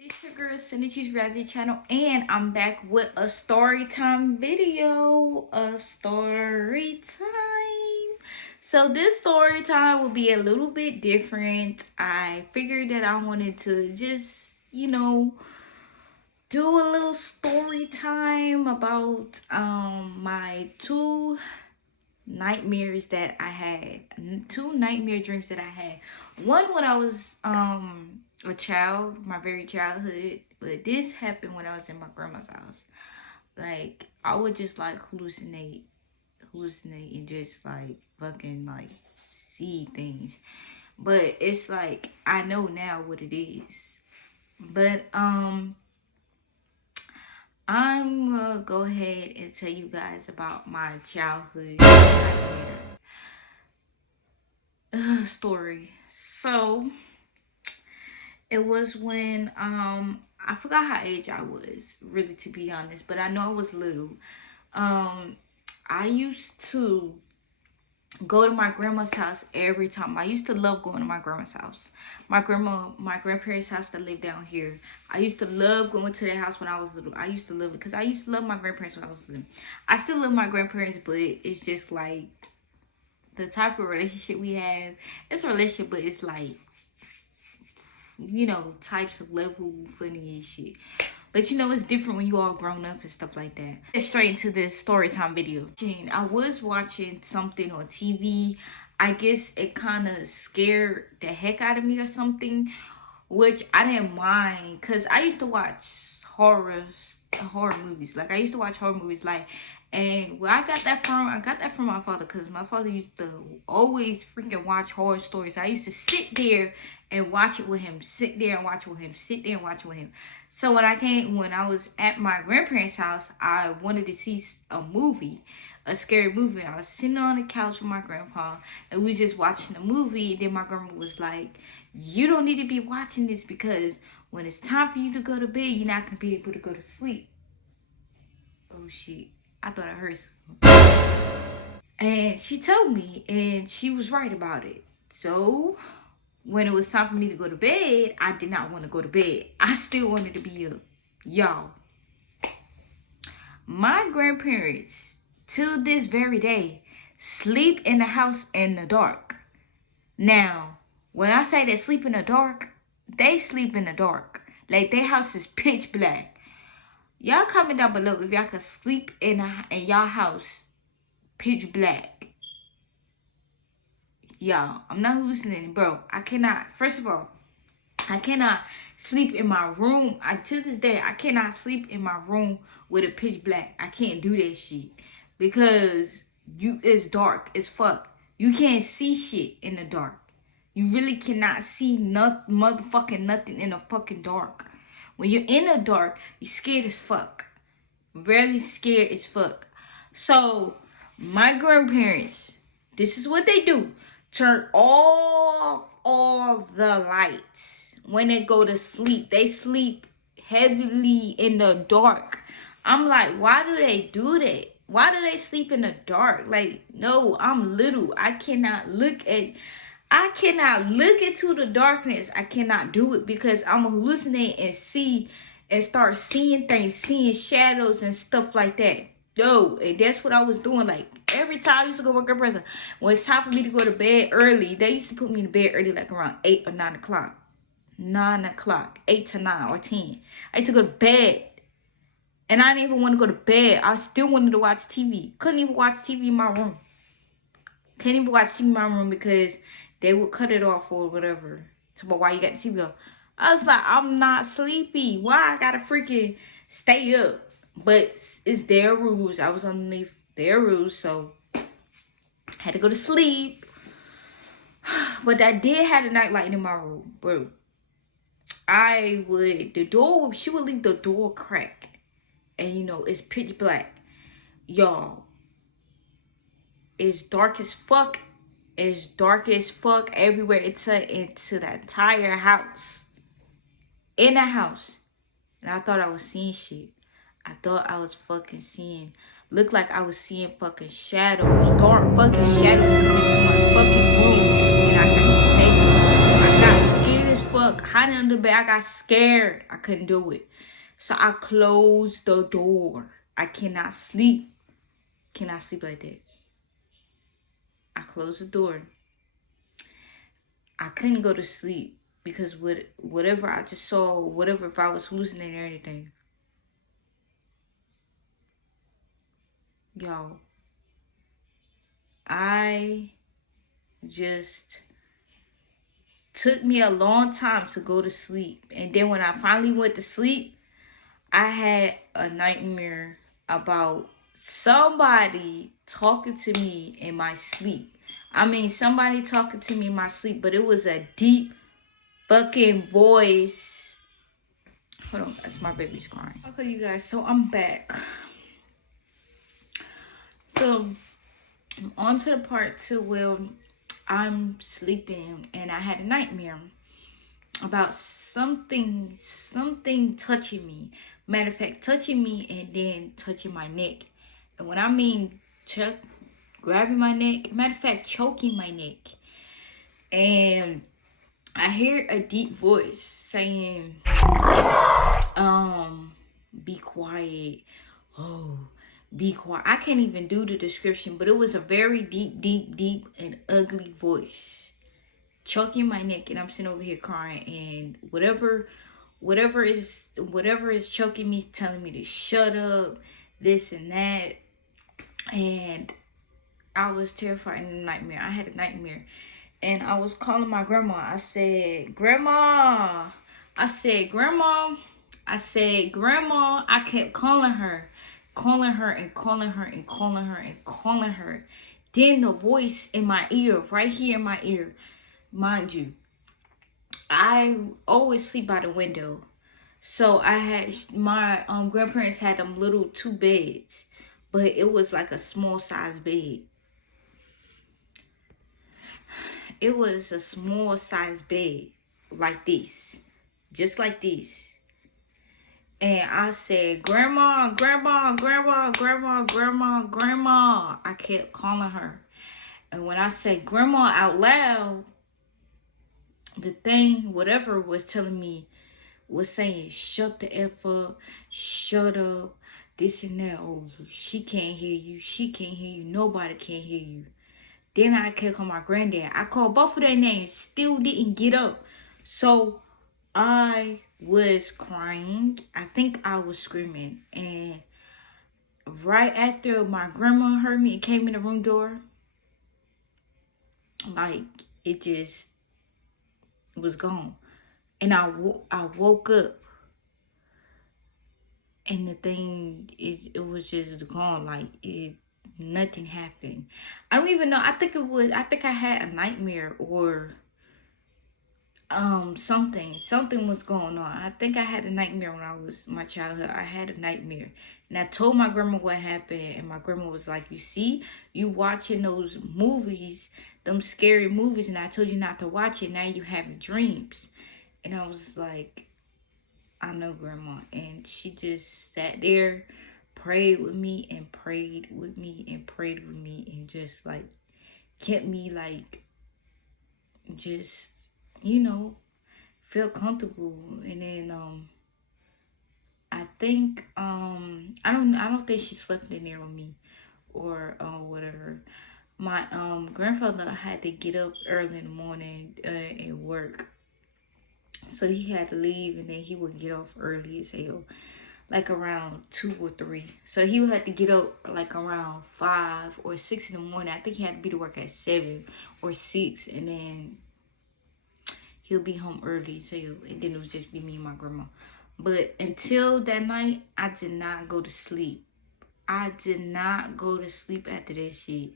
It's your girl Synergy's Reality Channel, and I'm back with a story time video. A story time. So this story time will be a little bit different. I figured that I wanted to just, do a little story time about my two nightmares that I had, two nightmare dreams that I had. One when I was a child, my very childhood, but this happened when I was in my grandma's house. Like I would just like hallucinate and just like fucking like see things. But it's like I know now what it is. But I'm gonna go ahead and tell you guys about my childhood story. So it was when I forgot how age I was, really, to be honest, but I know I was little. I used to go to my grandma's house every time. I used to love going to my grandma's house. My grandparents' house that lived down here. I used to love going to their house when I was little. I used to love it because I used to love my grandparents when I was little. I still love my grandparents, but it's just like the type of relationship we have. It's a relationship, but it's like, types of level funny and shit. But it's different when you all grown up and stuff like that. Get straight into this story time video. I was watching something on TV. I guess it kind of scared the heck out of me or something, which I didn't mind because I used to watch horror movies. Like I used to watch horror movies, and where I got that from my father, because my father used to always freaking watch horror stories. I used to sit there and watch it with him, sit there and watch it with him, sit there and watch it with him. So when I was at my grandparents' house, I wanted to see a movie, a scary movie. And I was sitting on the couch with my grandpa, and we was just watching the movie. And then my grandma was like, "You don't need to be watching this because when it's time for you to go to bed, you're not gonna be able to go to sleep." Oh shit. I thought I heard something. And she told me, and she was right about it. So when it was time for me to go to bed, I did not want to go to bed. I still wanted to be up. Y'all, my grandparents, till this very day, sleep in the house in the dark. Now, when I say they sleep in the dark, they sleep in the dark. Like, their house is pitch black. Y'all comment down below if y'all could sleep in y'all house pitch black. Y'all, I'm not hallucinating, bro. I cannot. First of all, I cannot sleep in my room. To this day, I cannot sleep in my room with a pitch black. I can't do that shit because it's dark as fuck. You can't see shit in the dark. You really cannot see motherfucking nothing in the fucking dark. When you're in the dark, you're scared as fuck. Really scared as fuck. So, my grandparents, this is what they do. Turn off all the lights. When they go to sleep, they sleep heavily in the dark. I'm like, why do they do that? Why do they sleep in the dark? Like, no, I'm little. I cannot look into the darkness. I cannot do it because I'm hallucinate and start seeing things, seeing shadows and stuff like that. No, and that's what I was doing. Like every time I used to go to my grandparents, when it's time for me to go to bed early, they used to put me to bed early, like around 8 or 9 o'clock. 9 o'clock, 8 to 9 or 10. I used to go to bed. And I didn't even want to go to bed. I still wanted to watch TV. Couldn't even watch TV in my room. Couldn't even watch TV in my room because they would cut it off or whatever. So, but why you got the TV off? I was like, I'm not sleepy. Why I gotta freaking stay up? But it's their rules. I was underneath their rules, so I had to go to sleep. But I did have a nightlight in my room, bro. She would leave the door crack. And it's pitch black. Y'all, it's dark as fuck. It's dark as fuck everywhere. Into the entire house. In the house. And I thought I was seeing shit. I thought I was fucking seeing. Looked like I was seeing fucking shadows. Dark fucking shadows coming into my fucking room. And I got scared as fuck. hiding under the bed. I got scared. I couldn't do it. So I closed the door. I cannot sleep. Cannot sleep like that. I closed the door. I couldn't go to sleep because whatever I just saw, whatever, if I was hallucinating or anything. Y'all, I just took me a long time to go to sleep. And then when I finally went to sleep, I had a nightmare about somebody talking to me in my sleep. I mean, somebody talking to me in my sleep, but it was a deep fucking voice. Hold on, that's my baby's crying. Okay, you guys, so I'm back. So I'm on to the part to where I'm sleeping and I had a nightmare about something touching me. Matter of fact, touching me and then touching my neck. And when I mean grabbing my neck, matter of fact, choking my neck. And I hear a deep voice saying, be quiet. Oh, be quiet. I can't even do the description, but it was a very deep and ugly voice choking my neck, and I'm sitting over here crying, and whatever is choking me, telling me to shut up, this and that. And I was terrified in the nightmare. I had a nightmare, and I was calling my grandma. I said, grandma. I kept calling her and calling her. Then the voice in my ear, right here in my ear, mind you, I always sleep by the window. So I had my grandparents had them little 2 beds, but it was like a small size bed. It was a small size bed like this, just like this. And I said, grandma. I kept calling her. And when I said grandma out loud, the thing, whatever was telling me, was saying, shut the F up, shut up, this and that. Oh, she can't hear you, nobody can hear you. Then I kept calling my granddad. I called both of their names, still didn't get up. So I was crying. I think I was screaming. And right after my grandma heard me and came in the room door, like, it just was gone. And I woke up, and the thing is, it was just gone. Like, nothing happened. I don't even know. I think I had a nightmare or something was going on. I think I had a nightmare when I was my childhood. I had a nightmare, and I told my grandma what happened, and my grandma was like, you see, you watching those movies, them scary movies, and I told you not to watch it. Now you having dreams. And I was like, I know, grandma. And she just sat there, prayed with me and prayed with me and prayed with me, and just like kept me like just, feel comfortable. And then I think I don't think she slept in there with me or whatever. My grandfather had to get up early in the morning and work. So he had to leave, and then he would get off early as hell, like around 2 or 3. So he would have to get up like around 5 or 6 in the morning. I think he had to be to work at 7 or 6, and then he'll be home early. So and then it would just be me and my grandma. But until that night, I did not go to sleep. I did not go to sleep after that shit.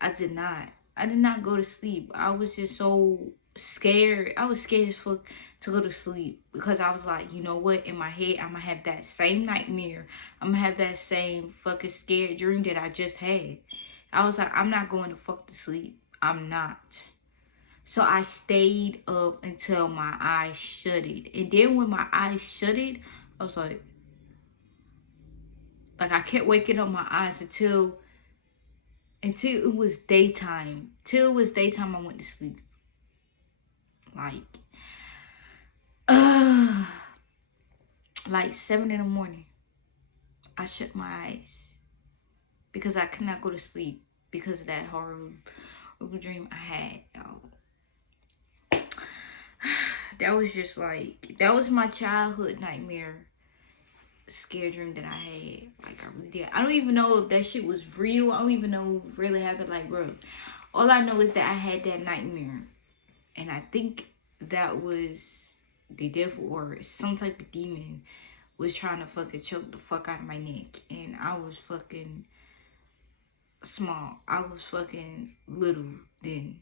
I did not go to sleep. I was just so scared. I was scared as fuck to go to sleep, because I was like, you know what? In my head, I'm gonna have that same nightmare. I'm gonna have that same fucking scared dream that I just had. I was like, I'm not going to fuck to sleep. I'm not. So I stayed up until my eyes shutted. And then when my eyes shutted, I was like I kept waking up my eyes until it was daytime. Till it was daytime, I went to sleep. Like, like 7 in the morning, I shut my eyes because I could not go to sleep because of that horrible dream I had, y'all. That was just like, that was my childhood nightmare scare dream that I had. Like, I really did. I don't even know if that shit was real. I don't even know if it really happened. Like, bro, all I know is that I had that nightmare, and I think that was the devil or some type of demon was trying to fucking choke the fuck out of my neck. And I was fucking small. I was fucking little then.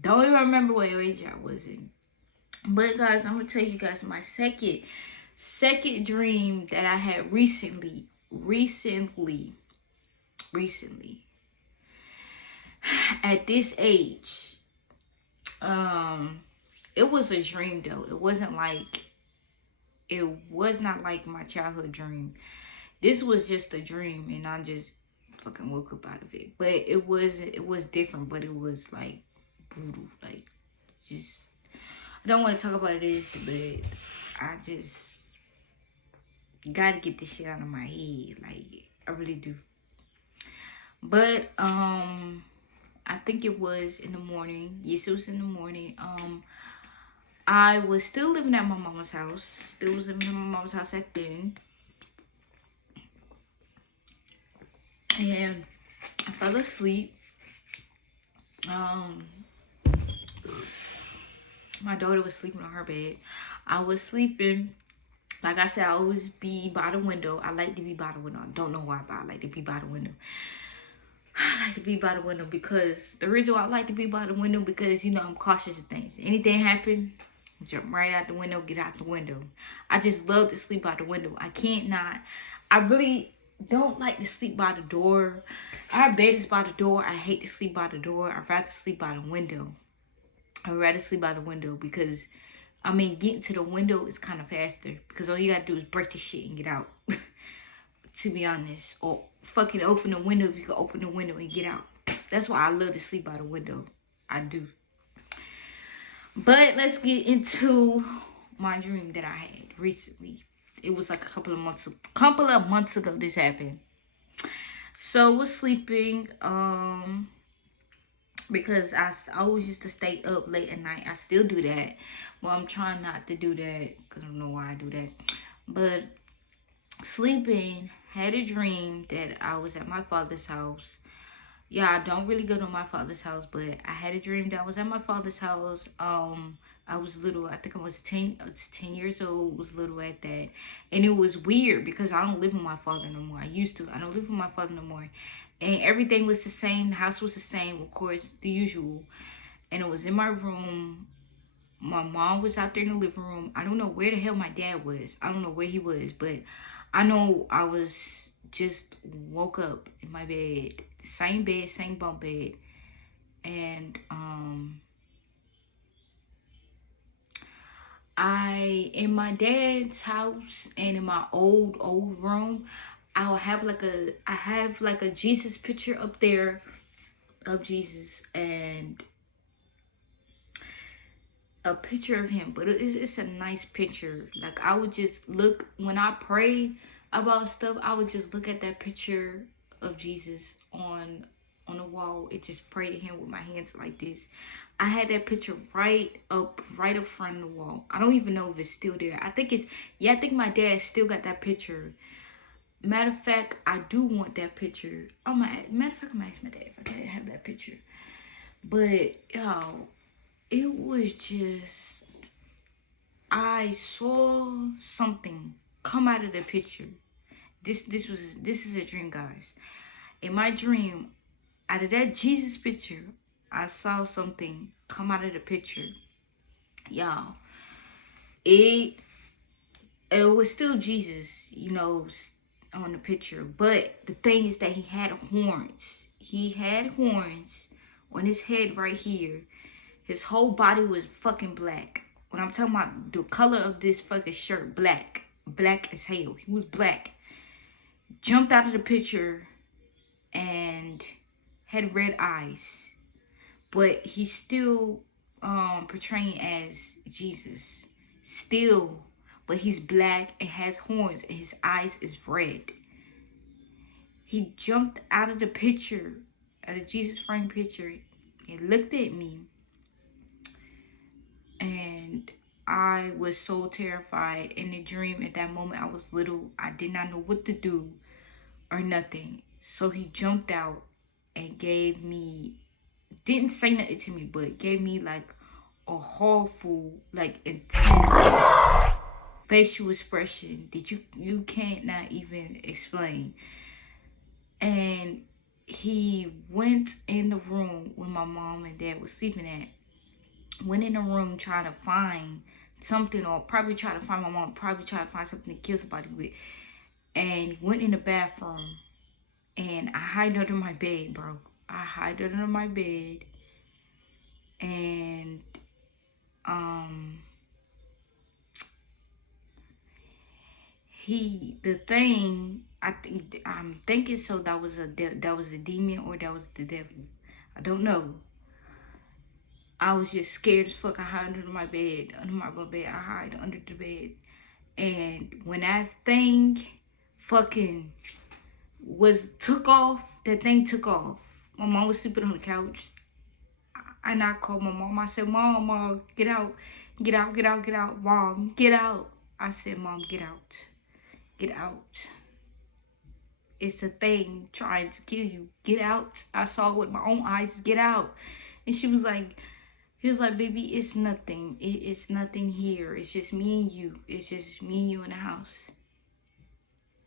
Don't even remember what age I was in. But guys, I'm gonna tell you guys my second dream that I had recently. At this age, it was a dream though. It was not like my childhood dream. This was just a dream, and I just fucking woke up out of it. But it was different, but it was like brutal. Like, just, I don't want to talk about this, but I just gotta get this shit out of my head. Like, I really do. But I think it was in the morning. Yes, it was in the morning. I was still living at my mama's house. Still was living at my mama's house at then. And I fell asleep. My daughter was sleeping on her bed. I was sleeping. Like I said, I always be by the window. I like to be by the window. I don't know why, but I like to be by the window. I like to be by the window because the reason why I like to be by the window, because, you know, I'm cautious of things. Anything happen, jump right out the window, get out the window. I just love to sleep by the window. I really don't like to sleep by the door. Our bed is by the door. I hate to sleep by the door. I'd rather sleep by the window. I'd rather sleep by the window because, I mean, getting to the window is kind of faster because all you gotta do is break the shit and get out. To be honest, or fucking open the window if you can open the window and get out. That's why I love to sleep by the window. I do. But let's get into my dream that I had recently. It was like a couple of months ago this happened. So I was sleeping because I always used to stay up late at night. I still do that. Well, I'm trying not to do that because I don't know why I do that. But sleeping, had a dream that I was at my father's house. Yeah, I don't really go to my father's house, but I had a dream that I was at my father's house. I was little. I think I was 10 years old. Was little at that. And it was weird because I don't live with my father no more. I used to. I don't live with my father no more. And everything was the same. The house was the same, of course, the usual. And it was in my room. My mom was out there in the living room. I don't know where the hell my dad was. I don't know where he was, but I know I was just woke up in my bed. Same bed, same bunk bed. And in my dad's house and in my old room, I have like a Jesus picture up there of Jesus and a picture of him, but it's a nice picture. Like, I would just look when I pray about stuff. I would just look at that picture of Jesus on the wall and just pray to him with my hands like this. I had that picture right up front of the wall. I don't even know if it's still there. I think my dad still got that picture. Matter of fact, I do want that picture. Matter of fact, I'm gonna ask my dad if I can have that picture. But y'all, it was just, I saw something come out of the picture. This is a dream, guys. In my dream, out of that Jesus picture, I saw something come out of the picture. Y'all, it was still Jesus, you know, on the picture. But the thing is that he had horns. He had horns on his head right here. His whole body was fucking black. When I'm talking about the color of this fucking shirt, black. Black as hell. He was black. Jumped out of the picture and had red eyes. But he's still portraying as Jesus. still, but he's black and has horns and his eyes is red. He jumped out of the picture, out of Jesus frame picture, and looked at me. And I was so terrified in the dream. At that moment, I was little. I did not know what to do or nothing. So he jumped out and gave me, didn't say nothing to me, but gave me like a horrible, like intense facial expression that you can't not even explain. And he went in the room where my mom and dad was sleeping at. Went in the room trying to find something, or probably try to find my mom, probably try to find something to kill somebody with. And went in the bathroom, and I hide under my bed, bro. I hide under my bed, and I'm thinking so that was a demon or that was the devil. I don't know. I was just scared as fuck. I hide under my bed, I hide under the bed. And when that thing fucking took off, that thing took off. My mom was sleeping on the couch. And I called my mom. I said, Mom, get out. Get out, get out, get out. Mom, get out. I said, Mom, get out. Get out. It's a thing trying to kill you. Get out. I saw it with my own eyes. Get out. And he was like, baby, it's nothing. It's nothing here. It's just me and you. It's just me and you in the house.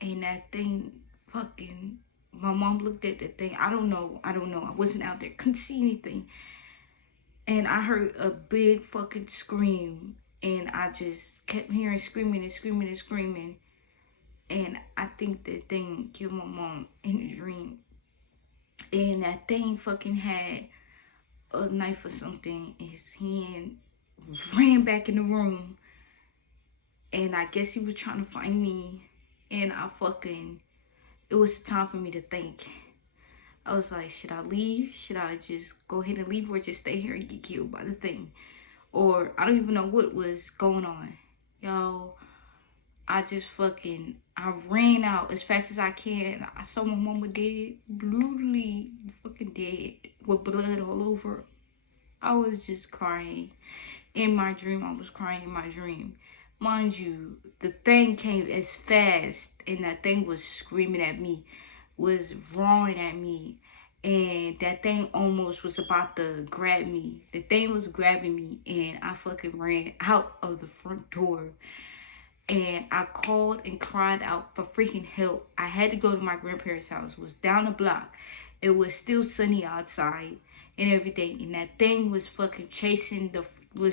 And that thing fucking, my mom looked at the thing. I don't know. I wasn't out there. Couldn't see anything. And I heard a big fucking scream. And I just kept hearing screaming and screaming and screaming. And I think that thing killed my mom in a dream. And that thing fucking had a knife or something in his hand. Ran back in the room. And I guess he was trying to find me. And it was time for me to think. I was like, should I leave? Should I just go ahead and leave, or just stay here and get killed by the thing? Or I don't even know what was going on. Y'all, I ran out as fast as I can. I saw my mama dead, brutally fucking dead, with blood all over. I was just crying. In my dream, I was crying in my dream. Mind you, the thing came as fast, and that thing was screaming at me, was roaring at me, and that thing almost was about to grab me. The thing was grabbing me, and I fucking ran out of the front door. And I called and cried out for freaking help. I had to go to my grandparents' house. It was down the block. It was still sunny outside and everything. And that thing was fucking chasing me. It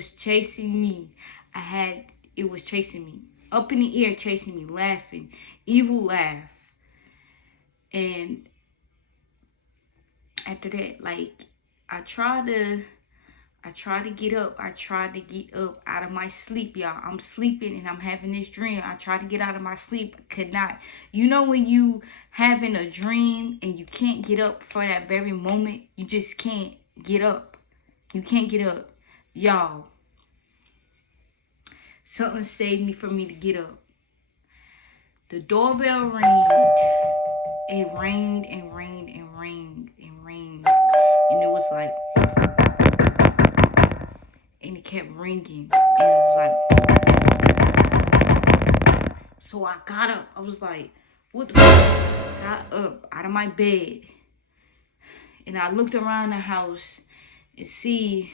was chasing me. Up in the air, chasing me, laughing. Evil laugh. And after that, like, I tried to get up. I tried to get up out of my sleep, y'all. I'm sleeping and I'm having this dream. I tried to get out of my sleep. Could not. You know when you having a dream and you can't get up for that very moment? You just can't get up. You can't get up. Y'all, something saved me from me to get up. The doorbell rang. It rained and rained and rained and rained. And it was like, and it kept ringing. And it was like, so I got up. I was like, what the fuck? Got up out of my bed. And I looked around the house and see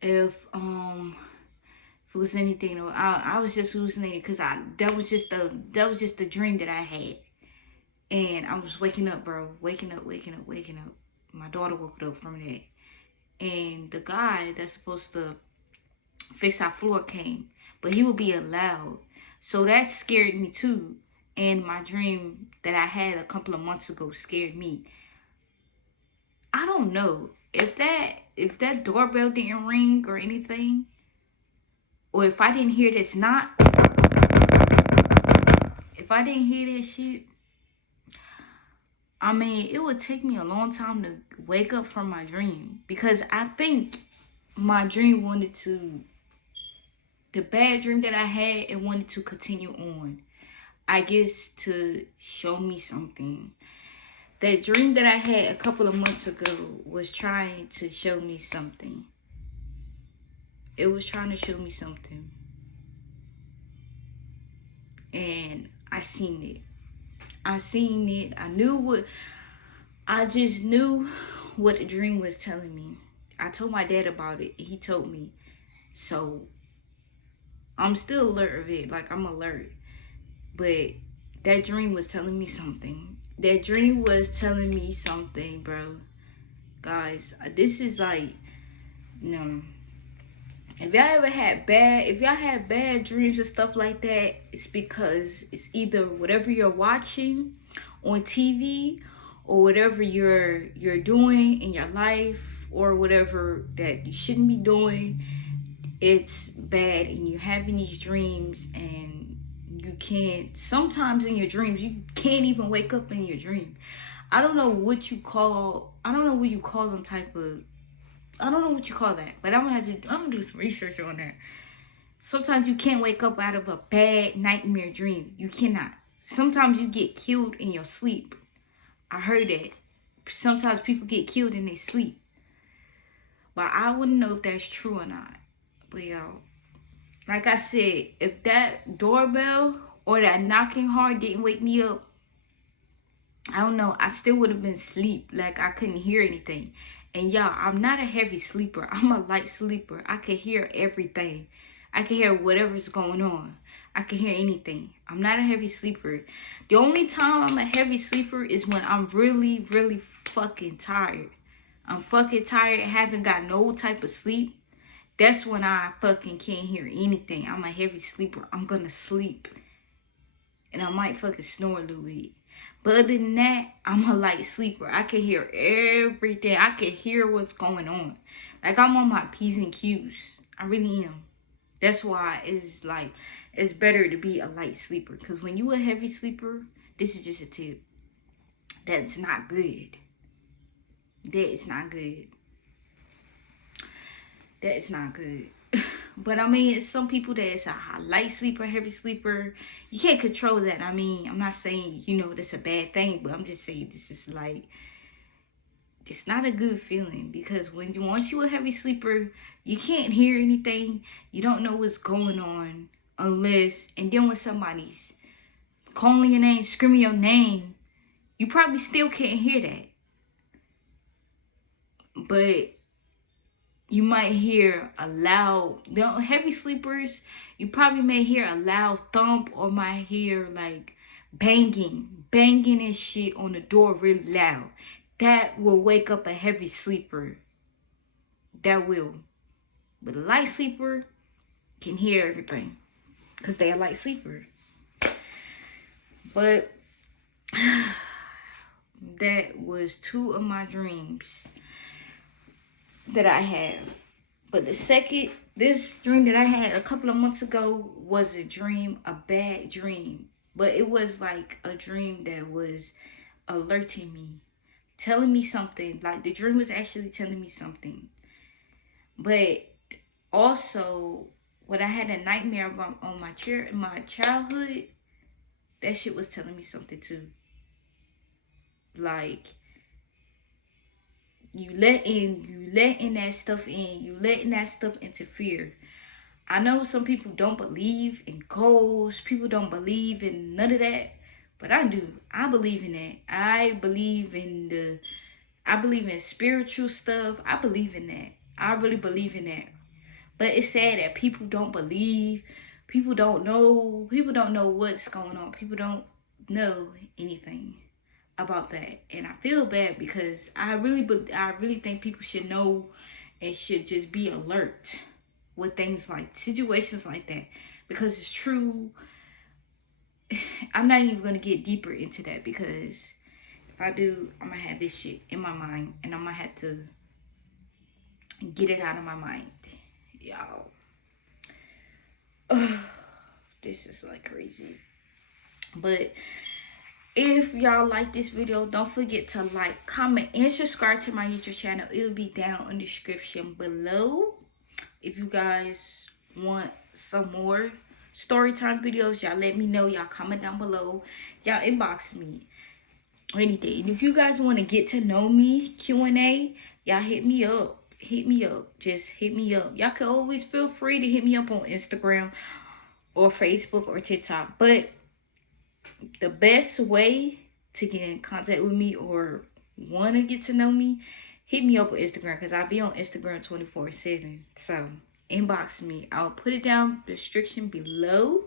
if it was anything. I was just hallucinating because that was just the dream that I had. And I was waking up, bro. Waking up. My daughter woke up from that. And the guy that's supposed to fix our floor came. But he would be loud. So that scared me too. And my dream that I had a couple of months ago scared me. I don't know if that doorbell didn't ring or anything. Or if I didn't hear this knock. If I didn't hear that shit. I mean, it would take me a long time to wake up from my dream. Because I think my dream wanted to the bad dream that I had and wanted to continue on. I guess to show me something. That dream that I had a couple of months ago was trying to show me something. It was trying to show me something. And I seen it. I seen it. I just knew what the dream was telling me. I told my dad about it. He told me. So I'm still alert of it. Like, I'm alert. But that dream was telling me something. That dream was telling me something, bro. Guys, this is like, no. If y'all had bad dreams and stuff like that, it's because it's either whatever you're watching on TV or whatever you're doing in your life or whatever that you shouldn't be doing. It's bad, and you're having these dreams, and you can't, sometimes in your dreams you can't even wake up in your dream. I don't know what you call them type of, I don't know what you call that, but I'm gonna do some research on that. Sometimes you can't wake up out of a bad nightmare dream. You cannot. Sometimes you get killed in your sleep. I heard that. Sometimes people get killed in their sleep. But I wouldn't know if that's true or not. But yo, like I said, if that doorbell or that knocking hard didn't wake me up, I don't know, I still would have been asleep. Like, I couldn't hear anything. And y'all, I'm not a heavy sleeper. I'm a light sleeper. I can hear everything. I can hear whatever's going on. I can hear anything. I'm not a heavy sleeper. The only time I'm a heavy sleeper is when I'm really, really fucking tired. I'm fucking tired, haven't got no type of sleep. That's when I fucking can't hear anything. I'm a heavy sleeper. I'm gonna sleep. And I might fucking snore a little bit. But other than that, I'm a light sleeper. I can hear everything. I can hear what's going on. Like, I'm on my P's and Q's. I really am. That's why it's like, it's better to be a light sleeper. Because when you a heavy sleeper, this is just a tip. That's not good. That is not good. That is not good. But I mean, it's some people that it's a light sleeper, heavy sleeper. You can't control that. I mean, I'm not saying, that's a bad thing, but I'm just saying this is like, it's not a good feeling, because once you're a heavy sleeper, you can't hear anything. You don't know what's going on and then when somebody's calling your name, screaming your name, you probably still can't hear that. But you might hear a loud, heavy sleepers, you probably may hear a loud thump, or might hear like banging and shit on the door really loud. That will wake up a heavy sleeper. That will. But a light sleeper can hear everything, because they're a light sleeper. But that was 2 of my dreams that I have. But this dream that I had a couple of months ago was a bad dream. But it was like a dream that was alerting me, telling me something. Like, the dream was actually telling me something. But also, when I had a nightmare about on my childhood, that shit was telling me something too. Like, you letting that stuff in. You letting that stuff interfere. I know some people don't believe in ghosts. People don't believe in none of that. But I do. I believe in that. I believe in spiritual stuff. I believe in that. I really believe in that. But it's sad that people don't believe. People don't know. People don't know what's going on. People don't know anything about that. And I feel bad, because I really think people should know and should just be alert with things like situations like that, because it's true. I'm not even going to get deeper into that, because if I do, I'm going to have this shit in my mind, and I'm going to have to get it out of my mind. Y'all. This is like crazy. But if y'all like this video, don't forget to like, comment, and subscribe to my YouTube channel. It'll be down in the description below. If you guys want some more story time videos, y'all let me know. Y'all comment down below. Y'all inbox me or anything. And if you guys want to get to know me, Q&A, y'all hit me up. Hit me up. Just hit me up. Y'all can always feel free to hit me up on Instagram or Facebook or TikTok. But the best way to get in contact with me or want to get to know me, hit me up on Instagram, because I'll be on Instagram 24/7. So inbox me. I'll put it down description below.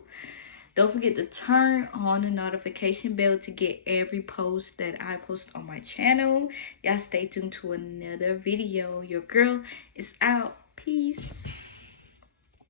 Don't forget to turn on the notification bell to get every post that I post on my channel. Y'all stay tuned to another video. Your girl is out. Peace.